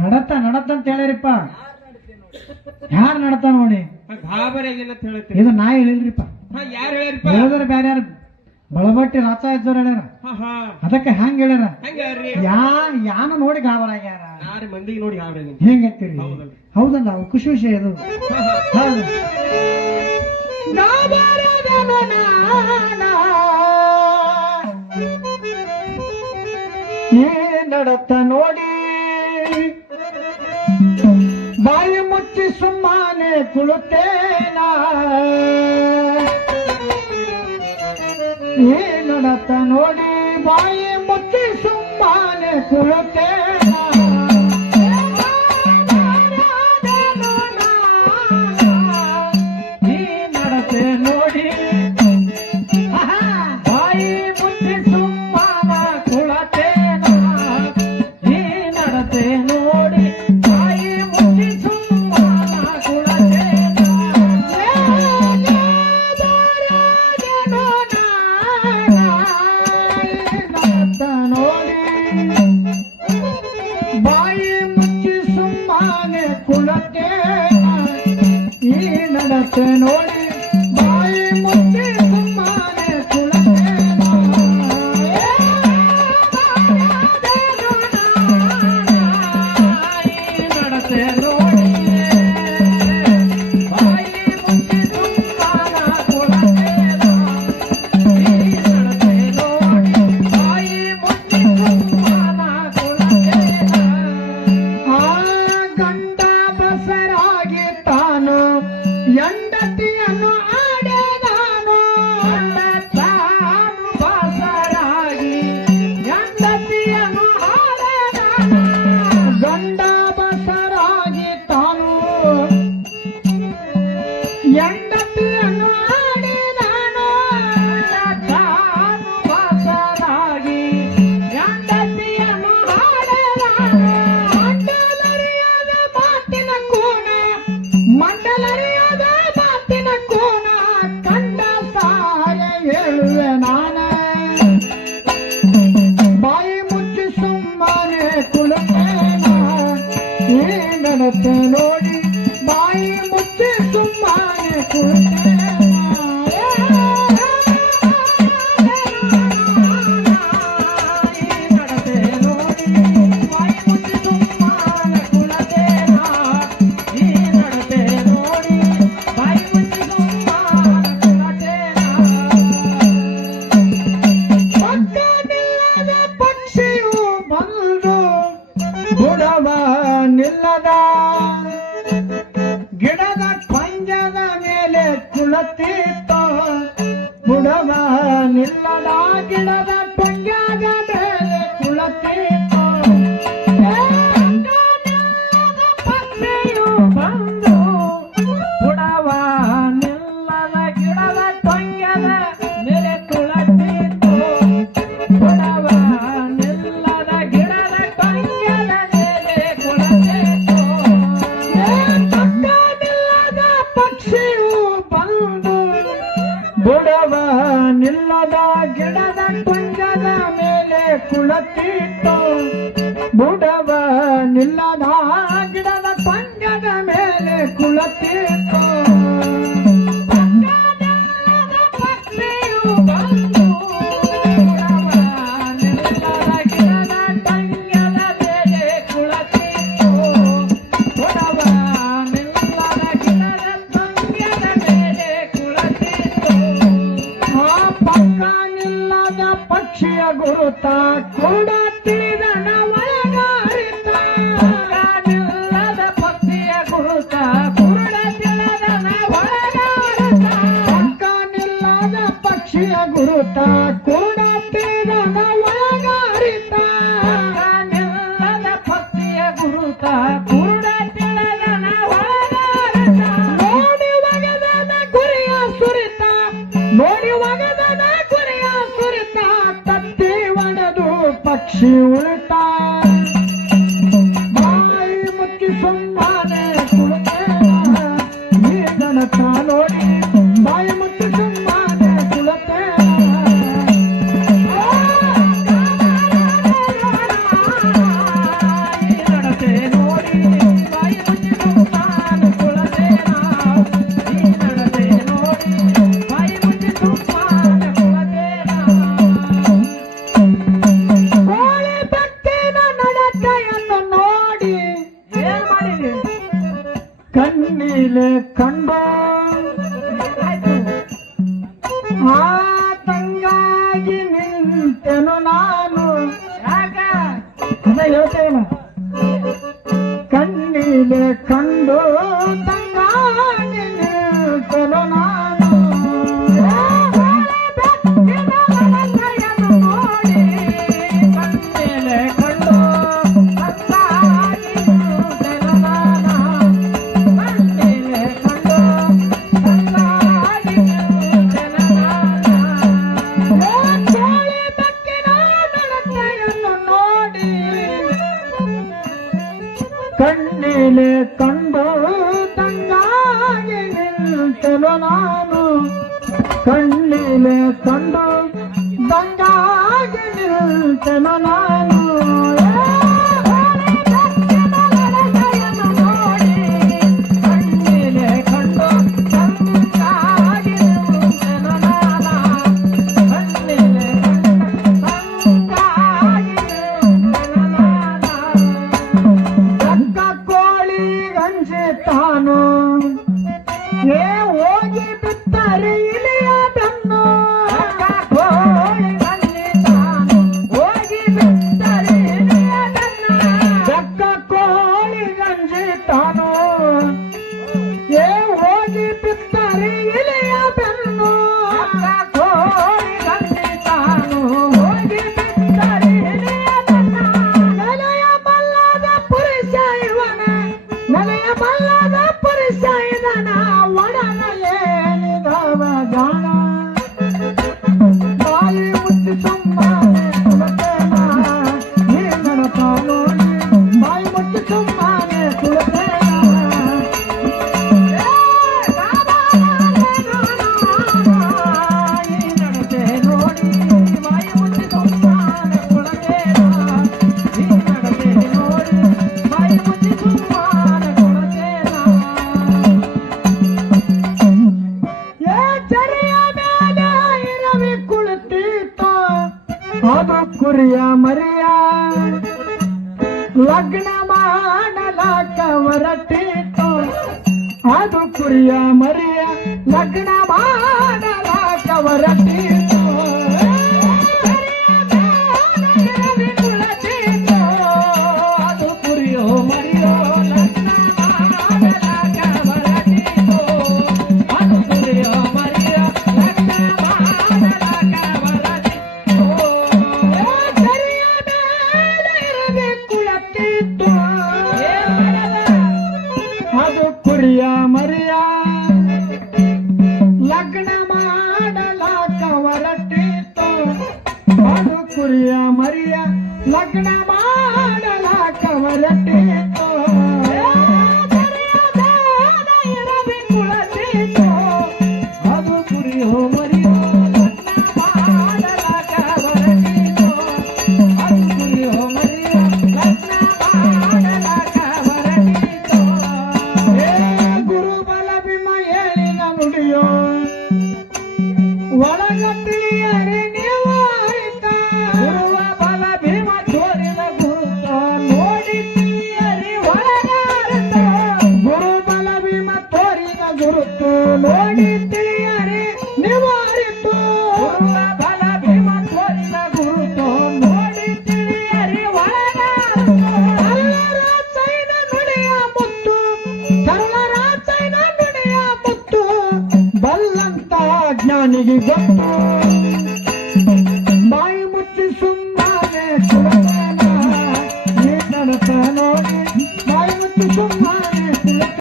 ನಡತ್ತ ಅಂತ ಹೇಳಿರಿಪ್ಪ. ಯಾರು ನಡತ ನೋಡಿ ಇದು ನಾ ಹೇಳಿಲ್ರಿಪ್ಪ. ಹೇಳಿದ್ರ ಬ್ಯಾರ ಯಾರು ಬಳಬಟ್ಟಿ ರಾಚ ಇದ್ದವ್ರು ಹೇಳ್ಯಾರ. ಅದಕ್ಕೆ ಹಂಗ ಹೇಳ್ಯಾರ. ಯಾನ ನೋಡಿ ಗಾಬರಾಗ್ಯಾರ. ಮಂದಿಗೆ ನೋಡಿ ಹೆಂಗಂತೀರಿ? ಹೌದಲ್ಲ, ಖುಷಿ ವಿಷಯ ಇದು. ಹೌದು. ಏ ನಡತ ನೋಡಿ ಬಾಯಿ ಮುಚ್ಚಿ ಸುಮ್ಮನೆ ಕುಳುತ್ತೇನ. ಏ ನಡತ ನೋಡಿ ಬಾಯಿ ಮುಚ್ಚಿ ಸುಮ್ಮನೆ ಕುಳುತ್ತೇನ. ಈ ನಡತೆ ನೋಡಿ ಬಾಯಿ ಮುಚ್ಚಿ ಸುಮ್ಮನ ಕುಳತೇನ. ಈ ನಡತೆ ನೋಡಿ ಬಾಯಿ ಮುಚ್ಚಿ ಸುಮ್ಮನ ಕುಳತೇನ. ನಡತ ನೋಡಿ ಬಾಯಿ ಮುಚ್ಚಿ ಸುಮ್ಮನೆ ಕುಳತೇನ. ಈ ನಡತೆ ನೋಡಿ ಬಾಯಿ ಮುಚ್ಚಿ ಸುಮ್ಮನೆ ಕುಳತೇನ. ಈ ನಡತೆ ನೋಡಿ ಬಾಯಿ ಮುಚ್ಚಿ ಸುಮ್ಮನ ಕುಳತೇನ. ಈ ನಡತೆ ನೋಡಿ ಬಾಯಿ ಮುಚ್ಚಿ ಸುಮ್ಮನ ಕುಳತೇನ. ಆ ಗಂಡ ಬಸರಾಗಿ ತಾನು ಎಂಡತಿಯನ್ನು ಆಡೆದಾನು. ತಾನು ಬಸರಾಗಿ ಎಂಡತಿಯನ್ನು ಆಡೆದಾನು. ಗಂಡ ಬಸರಾಗಿ ತಾನು ಎಂಡತಿಯನ್ನು ಆಡಿದಾನು. ತಾನು ಬಸರಾಗಿ ಎಂಡತಿಯನ್ನು ಆಡೆದಾನು. ಮಂಡಲರಿಯಾದ ಮಾತಿನ ಕೋಣ, ಮಂಡಲರಿಯಾದ ಮಾತಿನ ಕೋಣ ಕಂಡ ಸಾಯ ಹೇಳುವೆ ನಾನ. ಬಾಯಿ ಮುಚ್ಚಿ ಸುಮ್ಮನೆ ಕುಳಿತೇನ. ಈ ನಡತೆ ನೋಡಿ ಬಾಯಿ ಮುಚ್ಚಿ ಸುಮ್ಮನೆ ಕುಳಿತೇನ. ಈ ನಡತೆ ನೋಡಿ ಬಾಯಿ ಮುಚ್ಚಿ ಸುಮ್ಮನೆ ಕುಳಿತೇನ. ಈ ನಡತೆ ನೋಡಿ ಬಾಯಿ ಮುಚ್ಚಿ ಸುಮ್ಮನೆ ಕುಳಿತೇನ. ಪಕ್ಕನಿಲ್ಲದ ಪಕ್ಷಿಯು ಬಂದು ಬುಡವ ನಿಲ್ಲದ ಗಿಡದ ಪಂಜದ ಮೇಲೆ ಕುಳತಿತ್ತು. ಬುಡವ ನಿಲ್ಲದ ಗಿಡದ ಪಂಜದ ಮೇಲೆ ಕುಳತಿತ್ತು. ಪಕ್ಷಿಯು ಬಂದು ಬುಡವ ನಿಲ್ಲದ ಗಿಡದ ಪಂಜದ ಮೇಲೆ ಕುಳತಿತ್ತು. ಬುಡವ ನಿಲ್ಲದ ಗಿಡದ ಪಂಜದ ಮೇಲೆ ಕುಳತಿತ್ತು. ಪಕ್ಕನಿಲ್ಲದ ಪಕ್ಷಿಯು ಬಂದು ಬುಡವ ನಿಲ್ಲದ ಗಿಡದ ಪಂಜದ ಮೇಲೆ ಕುಳತಿತ್ತು. ಬುಡವ ನಿಲ್ಲದ ಗಿಡದ ಪಂಜದ ಮೇಲೆ ಕುಳತಿತ್ತು. ಪಕ್ಷಿಯು ಬಂದು ಬುಡವ ನಿಲ್ಲದ ಗಿಡದ ಪಂಜದ ಮೇಲೆ ಕುಳತಿತ್ತು. ಬುಡವ ನಿಲ್ಲದ ಗಿಡದ ಪಂಜದ ಮೇಲೆ ಕುಳತಿತ್ತು. ಆ ಪಕ್ಕ ನಿಲ್ಲದ ಪಕ್ಷಿಯ ಗುರುತ ಕೂಡ ತಿಳಿದನ ಒಳಗಾರಿತ. ಪಕ್ಕ ನಿಲ್ಲದ ಪಕ್ಷಿಯ ಗುರುತ ಕುರುಡ ತಿಳಿದನ ಒಳಗಾರಿತ. ಪಕ್ಕ ನಿಲ್ಲದ ಪಕ್ಷಿಯ ಗುರುತ ಕೂಡ ತಿಳಿದನ ಒಳಗಾರಿತ. ಪಕ್ಕ ನಿಲ್ಲದ ಪಕ್ಷಿಯ ಗುರುತ ಕುರುಡ ತಿಳಿದನ ಒಳಗಾರಿತ. ನೋಡಿ ಒಗದನ ಗುರಿಯ ಸುರಿತ, ನೋಡಿ ಒಗದನ ಗುರಿಯ ಸುರಿತ. ತತ್ತಿ ಒಡೆದು ಪಕ್ಷಿ ಉಳಿತ. ಬಾಯಿ ಮುಚ್ಚಿ ಸುಮ್ಮನೆ ಕುಳಿತೇನ. ಈ ನಡತ ನೋಡಿ ಬಾಯಿ ಮುಚ್ಚಿ ಸುಮ್ಮನೆ ಕುಳಿತೇನ. ಈ ನಡತ ಕಣ್ಣಿಲೆ ಕಂಡು ಆ ತಂಗಾಗಿ ನಿಂತೆನು ನಾನು ಅದ ಹೇಳ್ತೇವಲ್ಲ ಕಣ್ಣಿಲೆ ಕಂಡು ತಂಗಾಗಿ ನಿಂತೆನು ನಾನು ಕಣ್ಣಿಲೆ ಕಂಡು ತಂಗಾಗಿ ನಿಂತಲು ನಾನು ಕಣ್ಣಿಲೆ ಕಂಡು ತಂಗಾಗಿ ನಿಂತಲು ನಾನು ಕಣ್ಣಿಲೆ ಕಂಡು ತಂಗಾಗಿ ನಿಂತಲು ನಾನು ಕಣ್ಣಿಲೆ ತಾನು ಏ ಹೋಗಿ ಬಿತ್ತರೆ ಇಲಿಯ ಬೆನ್ನು ಹೋಗಿ ಬಿತ್ತರೆ ಇಲಿಯ ಬೆನ್ನು ಬೆಕ್ಕ ಕೋಳಿ ಗಂಜಿ ತಾನು ಏ ಹೋಗಿ ಬಿತ್ತರೆ ಇಲಿಯ ಬೆನ್ನು ಕೋಳಿ ಗಂಜಿ ತಾನು ಹೋಗಿ ಬಿತ್ತರೆ ಇಲಿಯ ಬೆನ್ನು ನೆಲೆಯ ಬಲ್ಲದ ಪುರುಷ ಇವನ ನೆಲೆಯ ಬಲ್ಲದ ಪುರುಷ ಇದನ ಒಡನೆಯೇನಿದವ ಜಾಣ ಬಾಯಿ ಮುಚ್ಚಿ ಸುಮ್ಮನೆ ಕುಳತೇನ ನೀ ನಡತ ನೋಡಿ ಬಾಯಿ ಮುಚ್ಚಿ ಸುಮ್ಮನೆ ಕುಳತೇನ ಈ ನಡತೆ ನೋಡಿ ಬಾಯಿ ಮುಚ್ಚಿ ಸುಮ್ಮನೆ ಕುಳತೇನ ಈ ನಡತೆ ನೋಡಿ ಬಾಯಿ ಮುಚ್ಚಿ ಸುಮ್ಮನೆ ಕುಳತೇನ ಚರಿಯ ಮೇಲೆ ಇರವಿ ಕುಳಿತೀತ ಅದು ಕುರಿಯ ಮರಿಯ ಲಗ್ನ ಮಾಡಲಾಕ ಹೊರಟೀತು ಅದು ಕುರಿಯ ಮರಿಯ ಲಗ್ನ ಮಾಡಲಾಕ ಹೊರಟೀತು ಕುಳಿತೀತು ಅದು ಕುರಿಯೋ ಮರಿಯೋ ಲಗ್ನ ಮಾಡಲಾಕ ಹೊರಟೀತು ಅದು ಕುರಿಯೋ ಮರಿಯ ಲಗ್ನ ಮಾಡಲಾಕ ಹೊರಟೀತು ಚರಿಯ ಮೇಲೆ ಇರಬೇಕು ಎತ್ತಿತ್ತು ಅದು ಕುರಿಯ ಮರಿಯ ಲಗ್ನ ಮಾಡಲಾಕ ಹೊರಟಿತ್ತು ಅದು ಕುರಿಯ ಮರಿಯ ಲಗ್ನ ಮಾಡಲಾಕ ಹೊರಟಿತ್ತು ಇರಬೇಕು ಎತ್ತಿತ್ತು ಅದು ಕುರಿಯೋ ಮರಿಯೋ ಲಗ್ನ ಮಾಡಲಾಕ ಹೊರಟಿತ್ತು ಅದು ಕುರಿಯೋ ಮರಿಯ ಲಗ್ನ ಮಾಡಲಾಕ ಹೊರಟಿತ್ತು ಗುರು ಬಲ ಭೀಮ ಹೇಳಿದ ನುಡಿಯೋ ಒಳಗ ತಿಳಿಯರೆ ನೀವು ಅರಿತ ಗುರುವ ಬಲ ಭೀಮ ತೋರಿದ ಗುರುತ ನೋಡಿ ತಿಳಿಯರಿ ಒಳಗ ಅರಿತ ಗುರು ಬಲ ಭೀಮ ತೋರಿದ ಗುರುತು ನೋಡಿ ತಿಳಿಯರಿ ನೀವು ಅರಿತು ಗುರುವ ಬಲ ಭೀಮ ತೋರಿದ ಗುರುತು ನೋಡಿ ತಿಳಿಯರಿ ಒಳಗ ಅರಿತು ಸೈನ ನುಡಿಯ ಮುತ್ತು ಸರಳರ ಸೈನ ನುಡಿಯ ಮುತ್ತು ಬಲ್ಲಂತ ಜ್ಞಾನಿಗೆ ಗೊತ್ತು